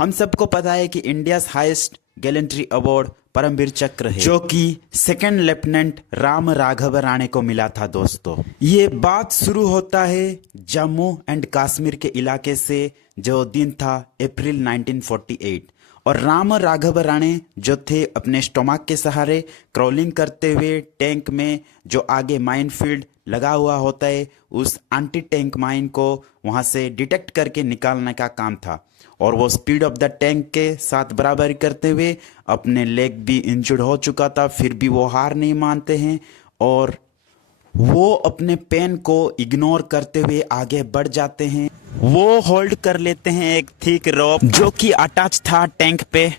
हम सबको पता है कि India's highest gallantry award Paramvir Chakra है, जो कि सेकंड लेफ्टिनेंट राम राघव राणे को मिला था। दोस्तों, ये बात शुरू होता है जम्मू एंड कश्मीर के इलाके से, जो दिन था अप्रैल 1948। और राम राघव राणे जो थे अपने स्टोमक के सहारे क्रॉलिंग करते हुए टैंक में, जो आगे माइनफील्ड लगा हुआ होता है, उस एंटी टैंक माइन को वहां से डिटेक्ट करके निकालने का काम था। और वो स्पीड ऑफ द टैंक के साथ बराबरी करते हुए अपने लेग भी इंजर्ड हो चुका था, फिर भी वो हार नहीं मानते हैं और वो अपने पेन को इग्नोर करते हुए आगे बढ़ जाते हैं। वो होल्ड कर लेते हैं एक थिक रोप जो कि अटैच था टैंक पे।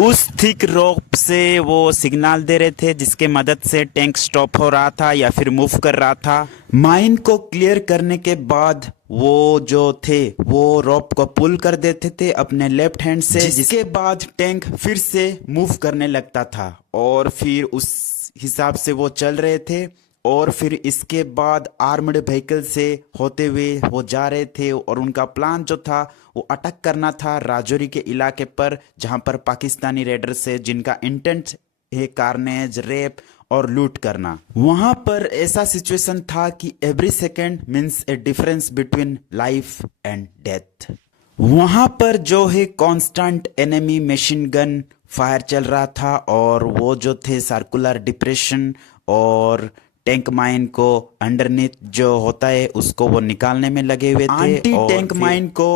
उस थिक रोप से वो सिग्नल दे रहे थे, जिसके मदद से टैंक स्टॉप हो रहा था या फिर मूव कर रहा था। माइन को क्लियर करने के बाद वो जो थे वो रोप को पुल कर देते थे अपने लेफ्ट हैंड से, जिसके बाद टैंक फिर से मूव करने लगता था और फिर उस हिसाब से वो चल रहे थे। और फिर इसके बाद आर्मड व्हीकल से होते हुए वो जा रहे थे और उनका प्लान जो था वो अटैक करना था राजौरी के इलाके पर, जहां पर पाकिस्तानी रेडर्स से जिनका इंटेंट है कार्नेज, रेप और लूट करना। वहां पर ऐसा सिचुएशन था कि every second means A difference between life and death. वहां पर जो है constant enemy machine gun fire चल रहा था और वो जो थे सर्कुलर डिप्रेशन और टैंक माइन को अंडरनीथ जो होता है उसको वो निकालने में लगे हुए थे। एंटी टैंक माइन को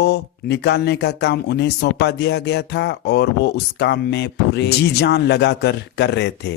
निकालने का काम उन्हें सौंपा दिया गया था और वो उस काम में पूरे जी जान लगा कर रहे थे।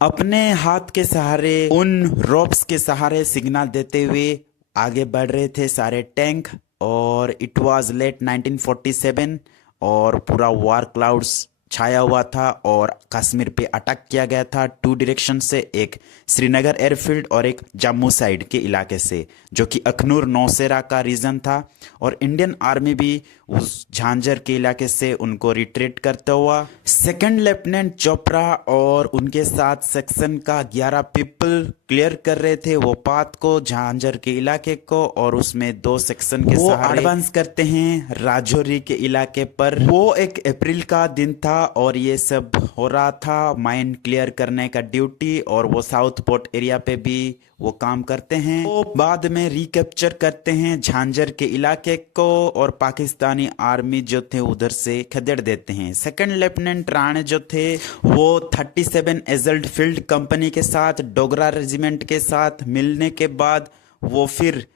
अपने हाथ के सहारे, उन रोप्स के सहारे सिग्नल देते हुए आगे बढ़ रहे थे सारे टैंक। और इट वाज लेट 1947 और पूरा वार क्लाउड्स छाया हुआ था और कश्मीर पे अटैक किया गया था 2 डायरेक्शन से, एक श्रीनगर एयरफील्ड और एक जम्मू साइड के इलाके से, जो कि अखनूर नौशेरा का रीजन था। और इंडियन आर्मी भी उस झांझर के इलाके से उनको रिट्रीट करता हुआ सेकंड लेफ्टिनेंट चोपड़ा और उनके साथ सेक्शन का 11 पीपल क्लियर कर रहे थे वो पाथ को, झांझर के इलाके को। और उसमें 2 सेक्शन के सहारे एडवांस करते हैं राजौरी के इलाके पर। वो एक अप्रैल का दिन था और ये सब हो रहा था, माइन क्लियर करने का ड्यूटी, और वो साउथ पोर्ट एरिया पे भी वो काम करते हैं। वो बाद में रिकैप्चर करते हैं झांझर के इलाके को और पाकिस्तानी आर्मी जो थे उधर से खदेड़ देते हैं। सेकंड लेफ्टिनेंट राणे जो थे वो 37 एजल्ट फील्ड कंपनी के साथ, डोगरा रेजिमेंट के साथ मिलने के बाद वो फिर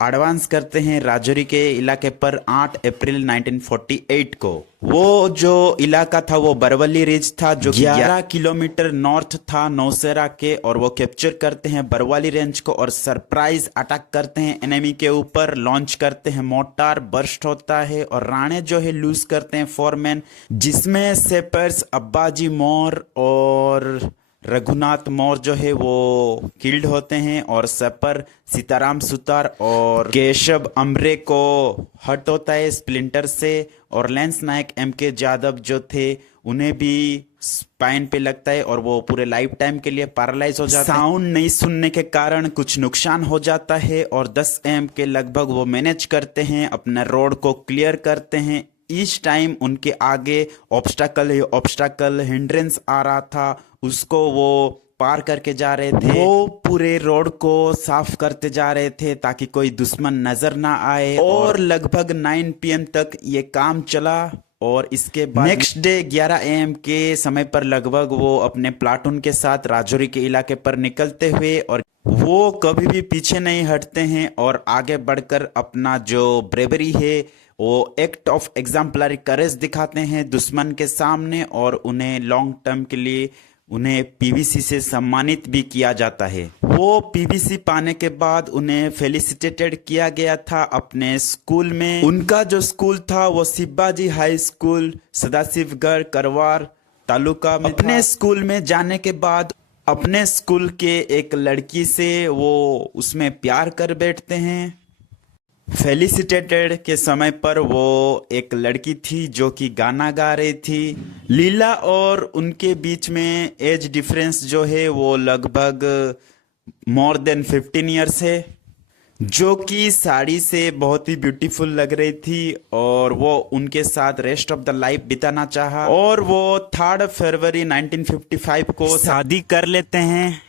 एडवांस करते हैं राजौरी के इलाके पर 8 अप्रैल 1948 को। वो जो इलाका था वो बरवली रिज था, जो 11 किलोमीटर नॉर्थ था नौशेरा के, और वो कैप्चर करते हैं बरवली रेंज को और सरप्राइज अटैक करते हैं एनिमी के ऊपर, लॉन्च करते हैं मोर्टार, बर्स्ट होता है और राणे जो है लूज करते हैं 4 मैन, जिसमें सेपर्स अब्बाजी मोर और रघुनाथ मोर जो है वो किल्ड होते हैं और सपर सीताराम सुतार और केशव अमरे को हट होता है स्प्लिंटर से। और लेंस नायक MK यादव जो थे उन्हें भी स्पाइन पे लगता है और वो पूरे लाइफ टाइम के लिए पैरालाइज हो जाते हैं। साउंड नहीं सुनने के कारण कुछ नुकसान हो जाता है और 10 AM के लगभग वो मैनेज करते हैं, अपना रोड को क्लियर करते हैं। ईच टाइम उनके आगे ऑब्स्टैकल हिंड्रेंस आ रहा था, उसको वो पार करके जा रहे थे। वो पूरे रोड को साफ करते जा रहे थे ताकि कोई दुश्मन नजर ना आए और लगभग 9 PM तक ये काम चला। और इसके बाद नेक्स्ट डे 11 AM के समय पर लगभग वो अपने प्लाटून के साथ राजौरी के इलाके पर निकलते हुए, और वो कभी भी पीछे नहीं हटते हैं और आगे बढ़कर अपना जो ब्रेवरी है वो एक्ट ऑफ एग्जाम्पलरी करेज दिखाते हैं दुश्मन के सामने, और उन्हें लॉन्ग टर्म के लिए उन्हें PVC से सम्मानित भी किया जाता है। वो PVC पाने के बाद उन्हें फेलिसिटेटेड किया गया था अपने स्कूल में। उनका जो स्कूल था वो शिवाजी हाई स्कूल सदाशिवगढ़ करवार तालुका में। अपने स्कूल में जाने के बाद अपने स्कूल के एक लड़की से वो उसमें प्यार कर बैठते हैं। फेलिसिटेटेड के समय पर वो एक लड़की थी जो कि गाना गा रही थी। लीला और उनके बीच में एज डिफरेंस जो है वो लगभग मोर देन 15 ईयर्स है। जो कि साड़ी से बहुत ही ब्यूटीफुल लग रही थी और वो उनके साथ रेस्ट ऑफ द लाइफ बिताना चाहा और वो 3 फरवरी 1955 को शादी कर लेते हैं।